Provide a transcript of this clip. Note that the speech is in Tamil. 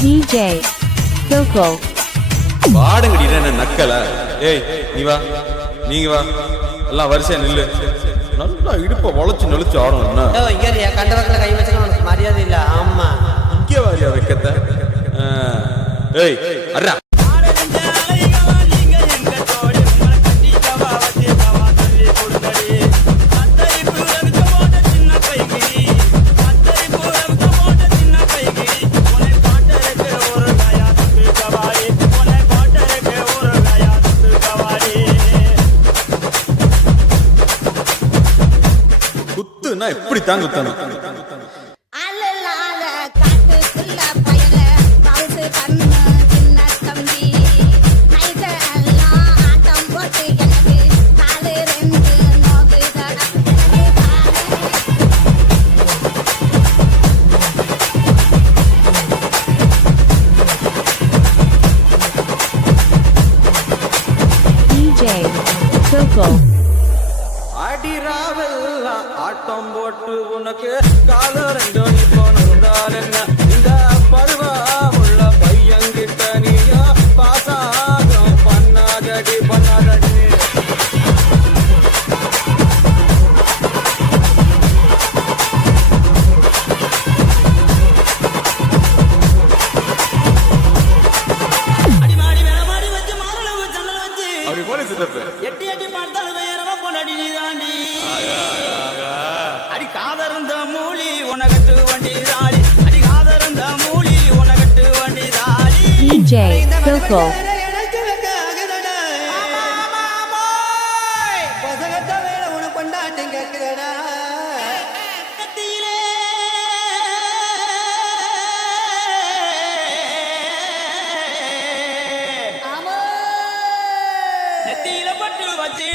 DJ Coco பாடுங்கடி என்ன நக்கல ஏய் நீ வா நீங்க வா எல்லாம் வரிசையா நில்லு நல்லா இடுப்ப வளைச்சு நெளிச்சு ஆடணும் என்ன இங்க கண்டவர்களை கை வச்சா உனக்கு மரியாதை இல்ல ஆமா இங்கே வாரியா வைக்கத்த ஏய் அர்ரா குத்துனா எப்படி தாங்க குத்தணும் DJ Coco அடிராவெல்லாம் ஆட்டம் போட்டு உனக்கு கால ரெண்டோ நீ போனதால் என்ன இந்த பருவமுள்ள பையன்கிட்ட நீயா பாசாகம் பண்ணாதடி பண்ணாதடி அடிமாடி மேலமாடி வச்சு மாரளவு ஜன்னல் வச்சு அப்படி போல சித்தப்பு எட்டி எட்டி பார்த்தாலும் வேறவா பொண்டாடி நீதாண்டி அடி காதருந்த மூலி உனகட்டு வண்டி தாடி அடி காதருந்த மூலி உனகட்டு வண்டி தாடி DJ Coco நெத்தியில பட்டு வச்சு